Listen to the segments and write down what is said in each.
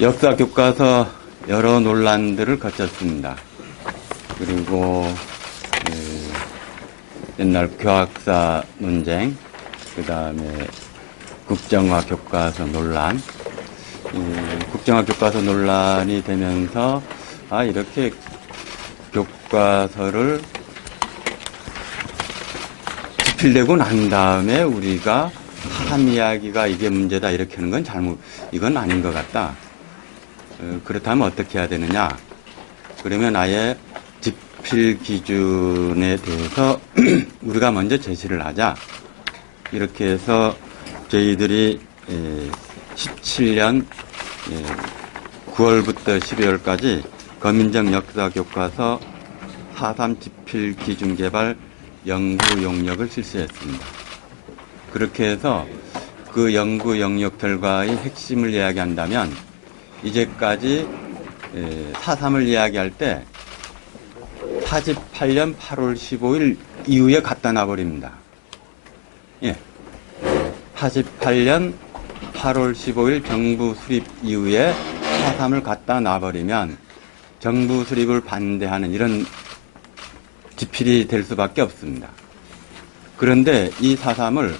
역사 교과서 여러 논란들을 거쳤습니다. 그리고 옛날 교학사 논쟁, 그 다음에 국정화 교과서 논란, 국정화 교과서 논란이 되면서 이렇게 교과서를 집필되고 난 다음에 우리가 사람 이야기가 이게 문제다 이렇게 하는 건 이건 아닌 것 같다. 그렇다면 어떻게 해야 되느냐? 그러면 아예 집필 기준에 대해서 우리가 먼저 제시를 하자. 이렇게 해서 저희들이 17년 9월부터 12월까지 거민정 역사 교과서 4.3 집필 기준 개발 연구 용역을 실시했습니다. 그렇게 해서 그 연구 용역 결과의 핵심을 이야기한다면 이제까지 4.3을 이야기할 때 48년 8월 15일 이후에 갖다 놔버립니다. 48년 8월 15일 정부 수립 이후에 4.3을 갖다 놔버리면 정부 수립을 반대하는 이런 집필이 될 수밖에 없습니다. 그런데 이 4.3을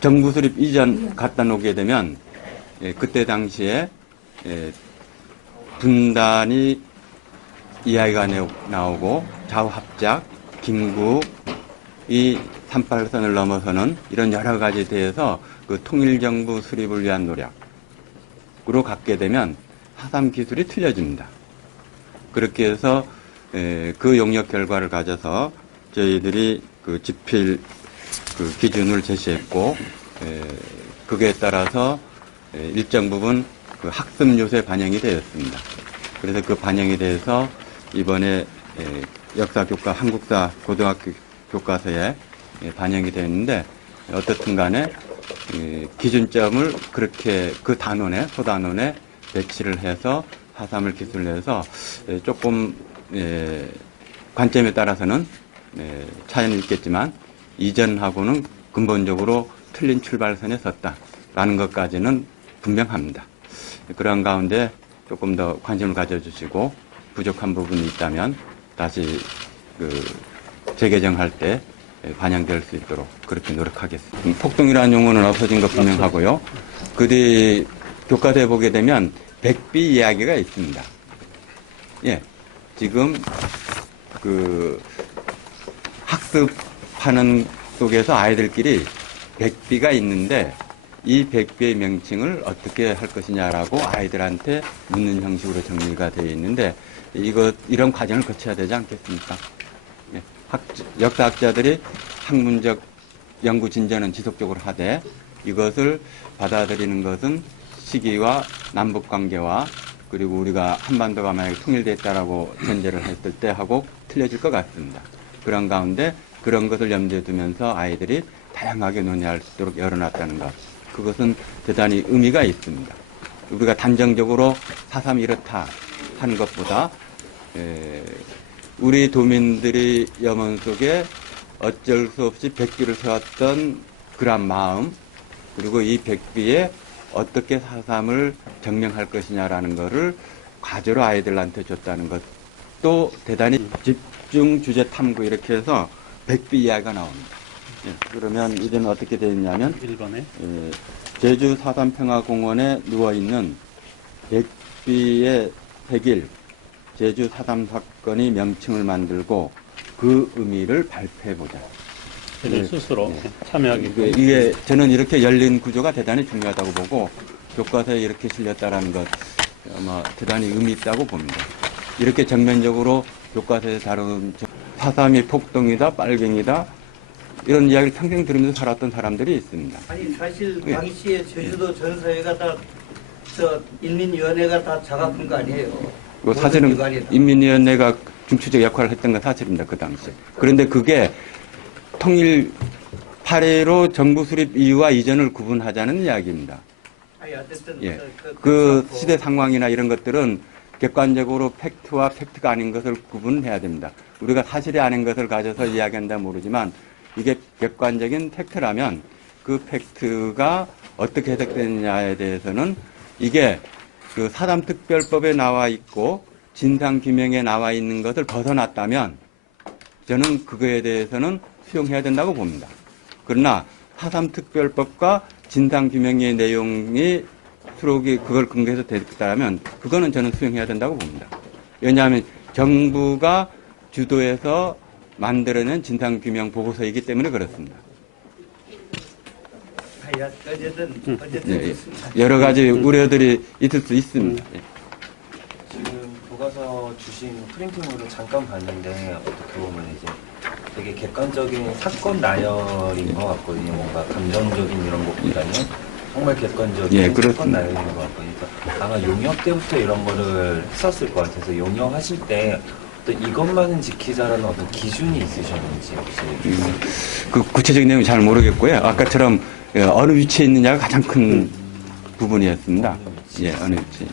정부 수립 이전 갖다 놓게 되면 그때 당시에 분단이 이야기가 나오고 좌우합작, 김구, 이 38선을 넘어서는 이런 여러 가지에 대해서 그 통일정부 수립을 위한 노력으로 갖게 되면 4.3 기술이 틀려집니다. 그렇게 해서 그 용역 결과를 가져서 저희들이 그 집필 그 기준을 제시했고 그에 따라서 일정 부분 그 학습 요소에 반영이 되었습니다. 그래서 그 반영이 돼서 이번에 역사교과 한국사 고등학교 교과서에 반영이 되었는데 어떻든 간에 기준점을 그렇게 그 단원에 소단원에 배치를 해서 4.3을 기술해서 조금 관점에 따라서는 차이는 있겠지만 이전하고는 근본적으로 틀린 출발선에 섰다라는 것까지는 분명합니다. 그런 가운데 조금 더 관심을 가져주시고 부족한 부분이 있다면 다시 재개정할 때 반영될 수 있도록 그렇게 노력하겠습니다. 폭동이라는 용어는 없어진 거 분명하고요. 그 뒤 교과서에 보게 되면 백비 이야기가 있습니다. 지금 그 학습하는 속에서 아이들끼리 백비가 있는데 이 백비의 명칭을 어떻게 할 것이냐라고 아이들한테 묻는 형식으로 정리가 되어 있는데 이런 과정을 거쳐야 되지 않겠습니까? 역사학자들이 학문적 연구 진전은 지속적으로 하되 이것을 받아들이는 것은 시기와 남북 관계와 그리고 우리가 한반도가 만약에 통일됐다라고 전제를 했을 때 하고 틀려질 것 같습니다. 그런 가운데 그런 것을 염두에 두면서 아이들이 다양하게 논의할 수 있도록 열어놨다는 것. 그것은 대단히 의미가 있습니다. 우리가 단정적으로 4.3 이렇다 하는 것보다 우리 도민들이 염원 속에 어쩔 수 없이 백비를 세웠던 그런 마음 그리고 이 백비에 어떻게 4.3을 증명할 것이냐라는 것을 과제로 아이들한테 줬다는 것도 대단히 집중 주제 탐구 이렇게 해서 백비 이야기가 나옵니다. 그러면 이제는 어떻게 되었냐면 1번에 제주 4.3 평화공원에 누워있는 백비의 100일 제주 4.3 사건의 명칭을 만들고 그 의미를 발표해보자. 스스로 참여하기 이게 저는 이렇게 열린 구조가 대단히 중요하다고 보고 교과서에 이렇게 실렸다라는 것 아마 대단히 의미 있다고 봅니다. 이렇게 정면적으로 교과서에 다룬 4.3이 폭동이다, 빨갱이다 이런 이야기를 평생 들으면서 살았던 사람들이 있습니다. 아니 사실 당시에 제주도 전 사회가 다 인민위원회가 다 자각한 거 아니에요? 사실은 인민위원회가 중추적 역할을 했던 건 사실입니다. 그 당시에. 그런데 그게 통일 8.15 정부 수립 이후와 이전을 구분하자는 이야기입니다. 아니 어쨌든 그 시대 상황이나 이런 것들은 객관적으로 팩트와 팩트가 아닌 것을 구분해야 됩니다. 우리가 사실이 아닌 것을 가져서 이야기한다 모르지만 이게 객관적인 팩트라면 그 팩트가 어떻게 해석되느냐에 대해서는 이게 그 사담특별법에 나와 있고 진상규명에 나와 있는 것을 벗어났다면 저는 그거에 대해서는 수용해야 된다고 봅니다. 그러나 사담특별법과 진상규명의 내용이 수록이 그걸 근거해서 됐다면 그거는 저는 수용해야 된다고 봅니다. 왜냐하면 정부가 주도해서 만들어낸 진상규명 보고서이기 때문에 그렇습니다. 어쨌든 예, 좋습니다. 여러 가지 우려들이 있을 수 있습니다. 예. 지금 교과서 주신 프린팅으로 잠깐 봤는데 어떻게 보면 이제 되게 객관적인 사건 나열인 것 같거든요. 뭔가 감정적인 이런 것보다는 정말 객관적인 예, 사건 그렇습니다. 나열인 것 같거든요. 아마 용역 때부터 이런 거를 했었을 것 같아서 용역하실 때 어떤 이것만은 지키자라는 어떤 기준이 있으셨는지 혹시 그 구체적인 내용은 잘 모르겠고요. 아까처럼 어느 위치에 있느냐가 가장 큰 부분이었습니다. 예, 어느 위치에.